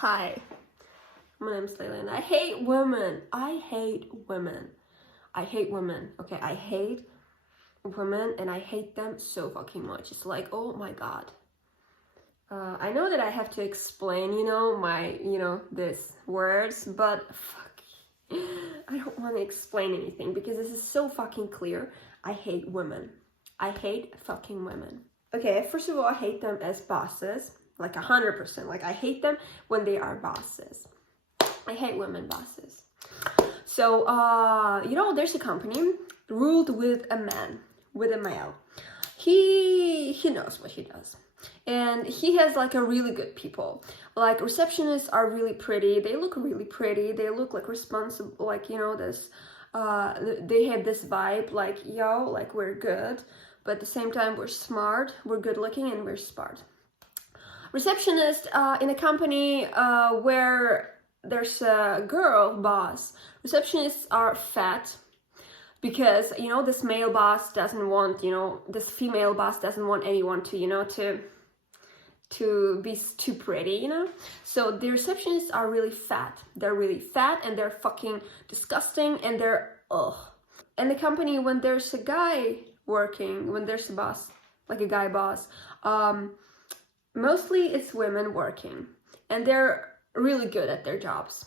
Hi, my name's Layla and I hate women. I hate women. I hate women. Okay, I hate women and I hate them so fucking much. It's like, oh my god. I know that I have to explain, this words, but fuck, I don't want to explain anything because this is so fucking clear. I hate women. I hate fucking women. Okay, first of all, I hate them as bosses, like 100%. Like, I hate them when they are bosses. I hate women bosses. So, there's a company ruled with a man, with a male. He knows what he does. And he has like a really good people. Like, receptionists are really pretty. They look really pretty. They look like responsible, like, they have this vibe, like, like, we're good. But at the same time, we're smart, we're good looking, and we're smart. Receptionist in a company where there's a girl boss, receptionists are fat because, this male boss doesn't want, this female boss doesn't want anyone to be too pretty, So the receptionists are really fat. They're really fat and they're fucking disgusting and they're ugh. And the company, when there's a guy working, when there's a boss, like a guy boss, mostly it's women working and they're really good at their jobs.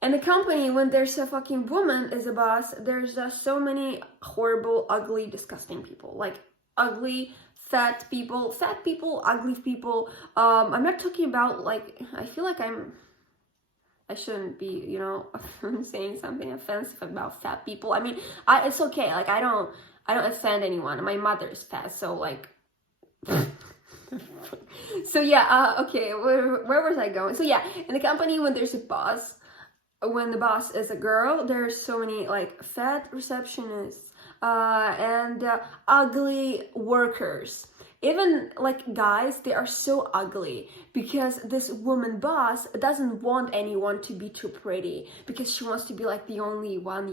And the company, when there's a fucking woman as a boss, there's just so many horrible, ugly, disgusting people. Like, ugly, fat people, ugly people. I'm not talking about, like, I feel like I shouldn't be, saying something offensive about fat people. I mean, it's okay. Like, I don't offend anyone. My mother is fat, so, like, so yeah, okay, where was I going? So yeah, in the company, when there's a boss, when the boss is a girl, there's so many, like, fat receptionists, and ugly workers. Even, like, guys, they are so ugly because this woman boss doesn't want anyone to be too pretty because she wants to be, like, the only one,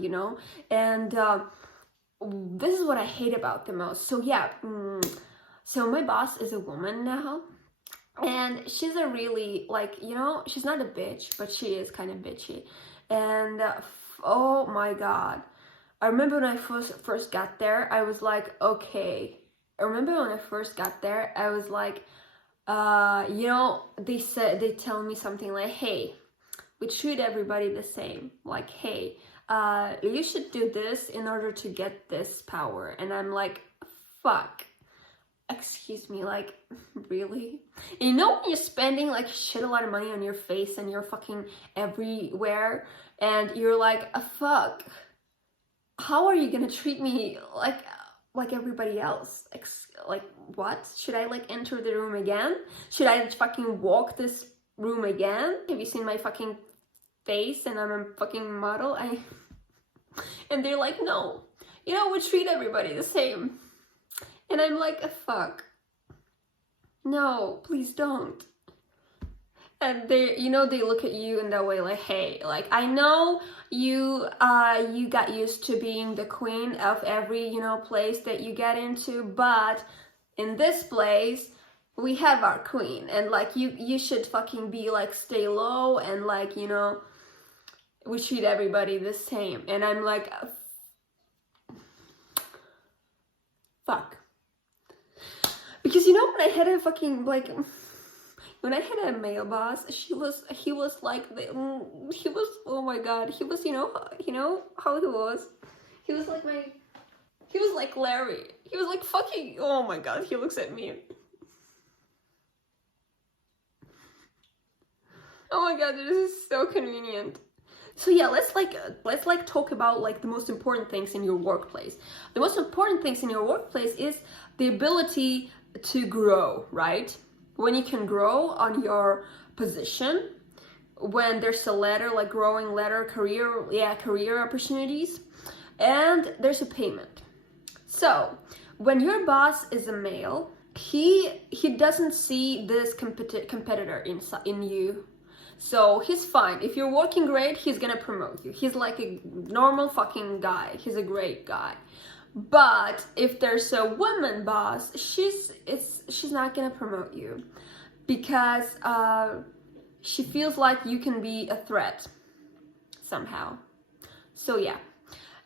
and this is what I hate about the most. So yeah, so my boss is a woman now, and she's a really, like, she's not a bitch, but she is kind of bitchy. And oh my god, I remember when I first got there, I was like, okay. I remember when I first got there, I was like, they tell me something like, hey, we treat everybody the same. Like, hey, you should do this in order to get this power. And I'm like, fuck. Excuse me, like, really? And when you're spending, like, shit a lot of money on your face and you're fucking everywhere, and you're like, fuck, how are you gonna treat me like everybody else? Like, what? Should I, like, enter the room again? Should I fucking walk this room again? Have you seen my fucking face and I'm a fucking model? And they're like, no, we treat everybody the same. And I'm like, fuck. No, please don't. And they, they look at you in that way, like, hey, like, I know you got used to being the queen of every, place that you get into, but in this place, we have our queen, and, like, you should fucking be, like, stay low, and, like, we treat everybody the same. And I'm like, fuck. Because, when I had a fucking, like, when I had a male boss, he was like, oh my god, he was, how he was? He was like Larry. He was like fucking, oh my god, he looks at me. Oh my god, this is so convenient. So yeah, let's talk about, like, the most important things in your workplace. The most important things in your workplace is the ability to grow, right? When you can grow on your position, when there's a ladder, like growing ladder, career opportunities, and there's a payment. So when your boss is a male, he doesn't see this competitor in you. So he's fine. If you're working great, he's gonna promote you. He's like a normal fucking guy. He's a great guy. But if there's a woman boss, she's not gonna promote you because she feels like you can be a threat somehow. So yeah.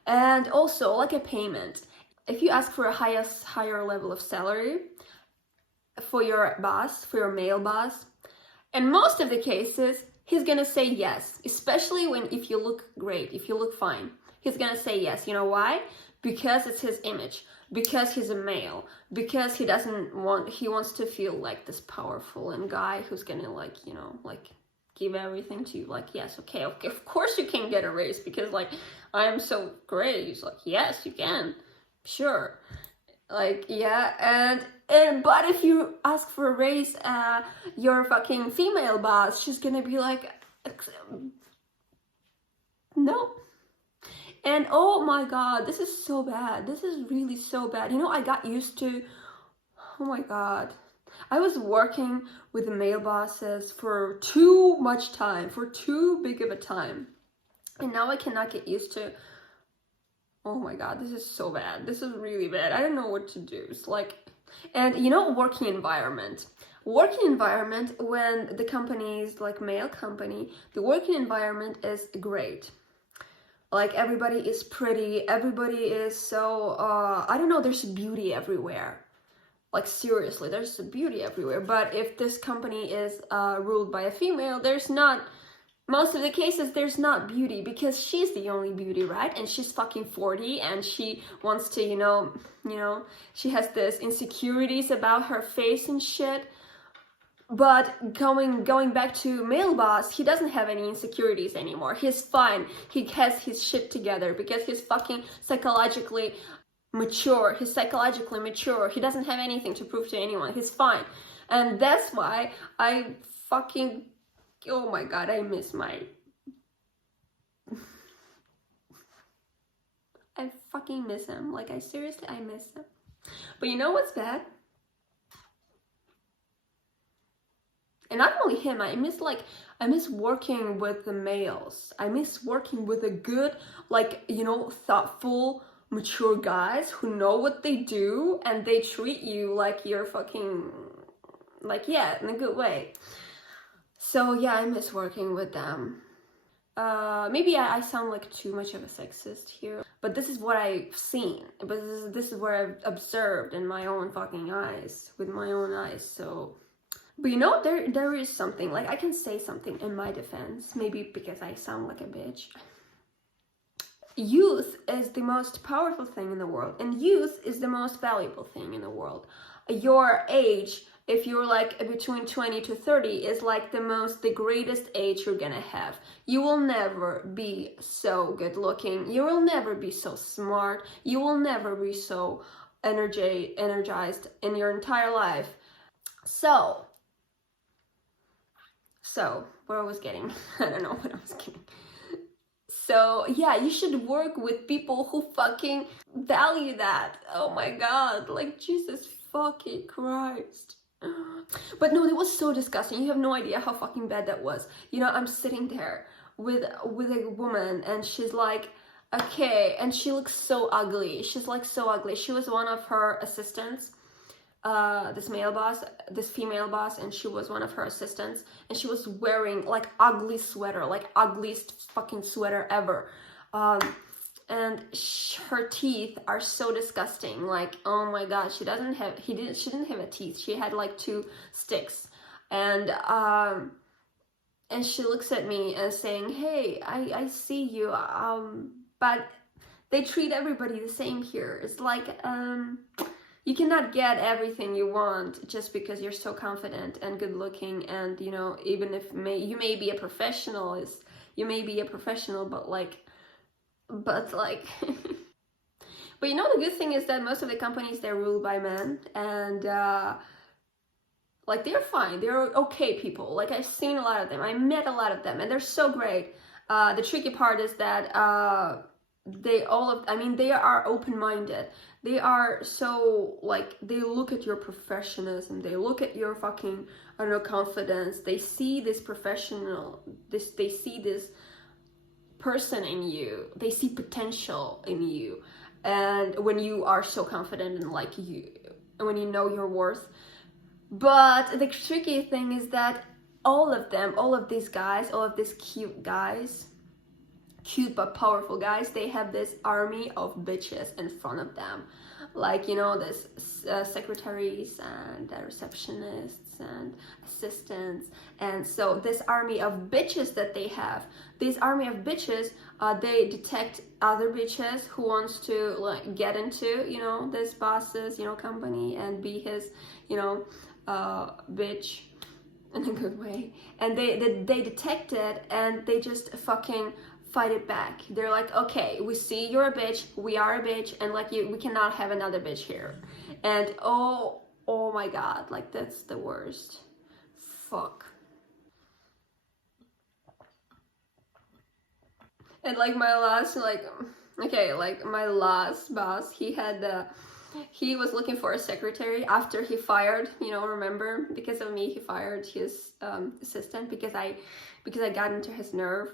And also like a payment. If you ask for a higher level of salary for your boss, for your male boss, in most of the cases, he's gonna say yes, especially if you look great, if you look fine. He's gonna say yes. You know why? Because it's his image, because he's a male, because he wants to feel like this powerful and guy who's gonna like, you know, like give everything to you. Like, yes, okay, of course you can get a raise because like I am so great. He's like, yes, you can, sure. Like, yeah, and but if you ask for a raise, your fucking female boss, she's gonna be like, no. And oh my god, this is so bad. This is really so bad. You know, I got used to, oh my god. I was working with the male bosses for too much time, for too big of a time. And now I cannot get used to, oh my god, this is so bad. This is really bad. I don't know what to do. It's like, and you know, working environment, when the company is like male company, the working environment is great. Like everybody is pretty, everybody is so, I don't know, there's beauty everywhere. Like seriously, there's beauty everywhere. But if this company is ruled by a female, there's not, most of the cases, there's not beauty because she's the only beauty, right? And she's fucking 40 and she wants to, you know, she has this insecurities about her face and shit. But going back to male boss, he doesn't have any insecurities anymore. He's fine. He has his shit together because he's fucking psychologically mature. He's psychologically mature. He doesn't have anything to prove to anyone. He's fine. And that's why I fucking, oh my god, I miss my, I fucking miss him. Like, I seriously, I miss him. But you know what's bad? And not only him, I miss working with the males. I miss working with a good, like, you know, thoughtful, mature guys who know what they do and they treat you like you're fucking, like, yeah, in a good way. So yeah, I miss working with them. Maybe I sound like too much of a sexist here, but this is what I've seen. But this is what I've observed in my own fucking eyes, with my own eyes, so... But you know, there is something, like I can say something in my defense, maybe because I sound like a bitch. Youth is the most powerful thing in the world, and youth is the most valuable thing in the world. Your age, if you're like between 20 to 30, is like the greatest age you're gonna have. You will never be so good looking, you will never be so smart, you will never be so energized in your entire life. So, what I was getting, I don't know what I was getting. So, yeah, you should work with people who fucking value that. Oh my god, like, Jesus fucking Christ. But no, it was so disgusting. You have no idea how fucking bad that was. You know, I'm sitting there with a woman and she's like, okay, and she looks so ugly. She's like so ugly. She was one of her assistants. This female boss, and she was one of her assistants, and she was wearing like ugly sweater, like ugliest fucking sweater ever, and her teeth are so disgusting. Like, oh my god, she didn't have a teeth. She had like 2 sticks, and she looks at me and saying, hey, I see you, but they treat everybody the same here. It's like, you cannot get everything you want just because you're so confident and good looking, and you know, even if you may be a professional, but but you know, the good thing is that most of the companies, they're ruled by men, and like, they're fine, they're okay people. Like, I've seen a lot of them, I met a lot of them, and they're so great. The tricky part is that they are open-minded. They are so, like, they look at your professionalism, they look at your fucking, I don't know, confidence. They see this they see this person in you, they see potential in you. And when you are so confident and when you know your worth. But the tricky thing is that all of them, all of these guys, all of these cute guys, cute but powerful guys, they have this army of bitches in front of them, like, you know, this secretaries and receptionists and assistants. And so this army of bitches that they have, this army of bitches, they detect other bitches who wants to like get into, you know, this boss's, you know, company and be his, you know, bitch in a good way. And they detect it, and they just fucking fight it back. They're like, okay, we see you're a bitch, we are a bitch, and like we cannot have another bitch here. And oh my god, like that's the worst. Fuck. And like my last, like, okay, like my last boss, he was looking for a secretary after he fired, you know, remember, because of me he fired his assistant, because I got into his nerve,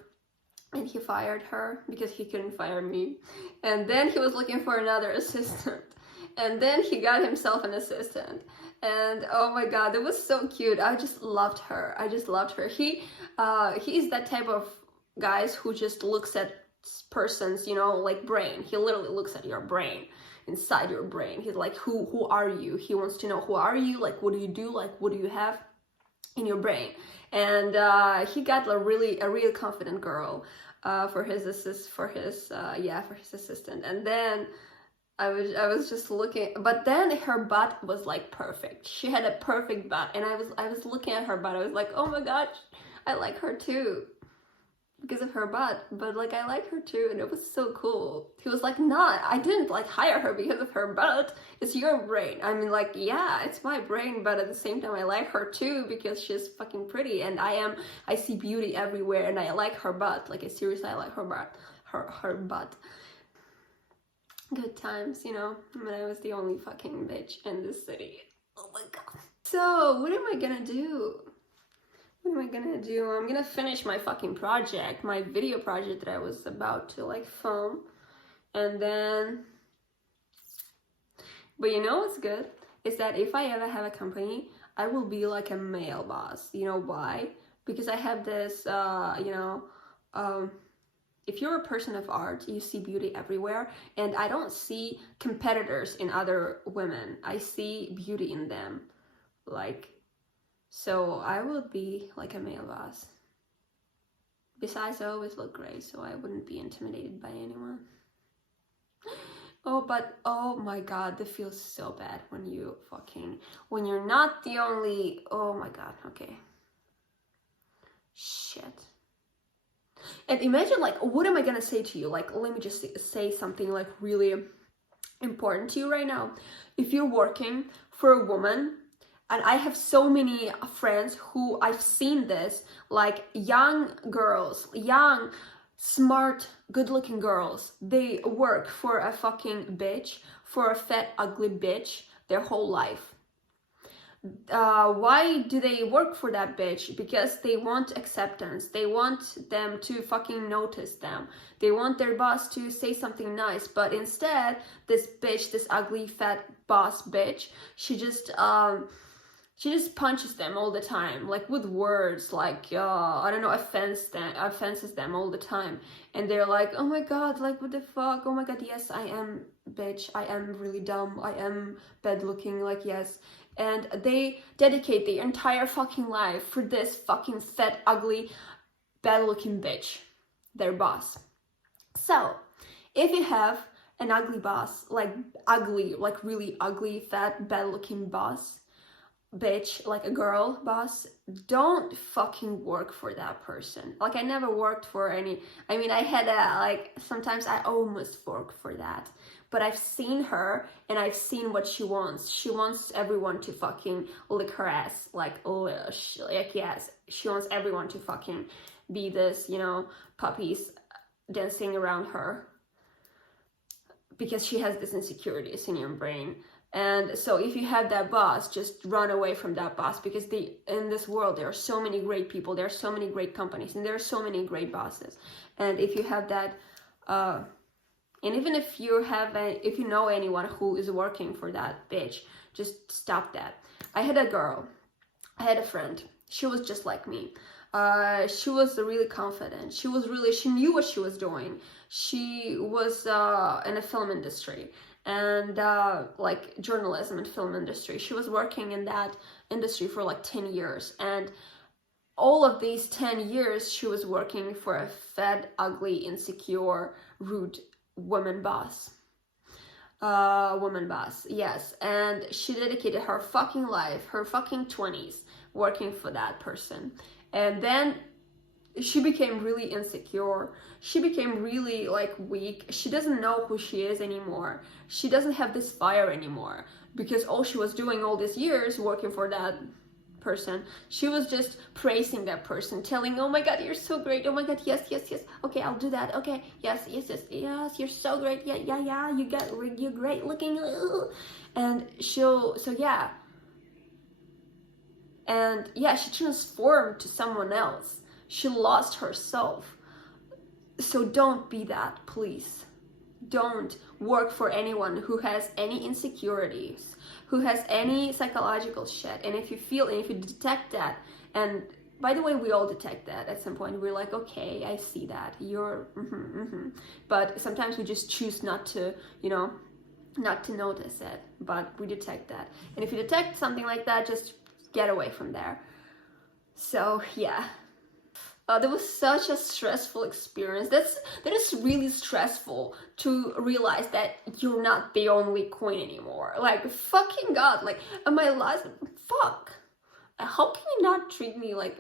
and he fired her because he couldn't fire me. And then he was looking for another assistant, and then he got himself an assistant. And oh my god, it was so cute. I just loved her. He is that type of guys who just looks at person's, you know, like brain. He literally looks at your brain, inside your brain. He's like, who are you? He wants to know, who are you? Like, what do you do? Like, what do you have in your brain? And he got a real confident girl for his assistant. And then I was just looking, but then her butt was like perfect. She had a perfect butt, and I was looking at her butt. I was like, oh my god, I like her too, because of her butt. But like, I like her too, and it was so cool. He was like, nah, I didn't like hire her because of her butt. It's your brain. I mean, like, yeah, it's my brain, but at the same time, I like her too because she's fucking pretty, and I see beauty everywhere, and I like her butt. Like, seriously, I like her butt. Her butt. Good times, you know, when I was the only fucking bitch in this city. Oh my god. So, what am I gonna do? I'm gonna finish my fucking project, my video project that I was about to like film, and then, but you know what's good is that if I ever have a company, I will be like a male boss. You know why? Because I have this if you're a person of art, you see beauty everywhere, and I don't see competitors in other women. I see beauty in them. Like, so I would be like a male boss. Besides, I always look great, so I wouldn't be intimidated by anyone. Oh, but oh my god, that feels so bad when you're not the only, oh my god, okay. Shit. And imagine, like, what am I gonna say to you? Like, let me just say something like really important to you right now. If you're working for a woman, and I have so many friends who I've seen this, like young girls, young, smart, good-looking girls, they work for a fucking bitch, for a fat, ugly bitch their whole life. Why do they work for that bitch? Because they want acceptance. They want them to fucking notice them. They want their boss to say something nice. But instead, this bitch, this ugly fat boss bitch, she just punches them all the time, like with words, like I don't know, offenses them all the time, and they're like, oh my god, like what the fuck, oh my god, yes, I am bitch, I am really dumb, I am bad looking, like yes. And they dedicate their entire fucking life for this fucking fat, ugly, bad looking bitch, their boss. So if you have an ugly boss, like ugly, like really ugly, fat, bad looking boss, bitch, like a girl boss, don't fucking work for that person. Like, I never worked for any, I mean, I had sometimes I almost worked for that, but I've seen her and I've seen what she wants. She wants everyone to fucking lick her ass, like yes, she wants everyone to fucking be this, you know, puppies dancing around her, because she has these insecurities in your brain. And so if you have that boss, just run away from that boss, because in this world, there are so many great people, there are so many great companies, and there are so many great bosses. And if you have that, and even if if you know anyone who is working for that bitch, just stop that. I had a friend She was just like me. She was really confident. She knew what she was doing. She was in a film industry and like journalism and film industry. She was working in that industry for like 10 years. And all of these 10 years, she was working for a fat, ugly, insecure, rude woman boss. Woman boss, yes. And she dedicated her fucking life, her fucking 20s, working for that person. And then she became really insecure. She became really like weak. She doesn't know who she is anymore. She doesn't have this fire anymore because all she was doing all these years working for that person, she was just praising that person, telling, oh my god, you're so great, oh my god, yes, yes, yes, okay, I'll do that, okay, yes, yes, yes, yes, you're so great, yeah, yeah, yeah, you're great looking, and so yeah, and yeah, she transformed to someone else. She lost herself. So don't be that, please. Don't work for anyone who has any insecurities, who has any psychological shit. And if you detect that, and by the way, we all detect that at some point. We're like, okay, I see that. You're, But sometimes we just choose not to, not to notice it. But we detect that. And if you detect something like that, just get away from there. So, yeah. That was such a stressful experience. That is really stressful to realize that you're not the only queen anymore. Like, fucking god, like, am I last? Fuck. How can you not treat me like...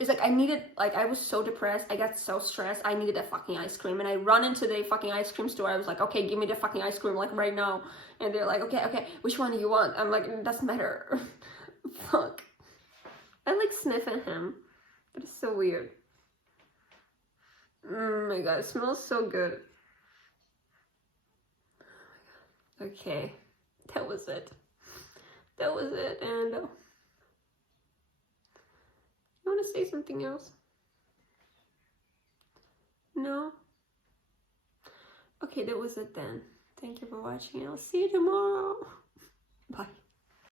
It's like I was so depressed, I got so stressed, I needed a fucking ice cream, and I run into the fucking ice cream store. I was like, okay, give me the fucking ice cream, like, right now. And they're like, okay, which one do you want? I'm like, it doesn't matter. Fuck. I like sniffing him, but it's so weird. Oh my god, it smells so good. Okay, that was it. That was it, and you want to say something else? No? Okay, that was it then. Thank you for watching, and I'll see you tomorrow. Bye.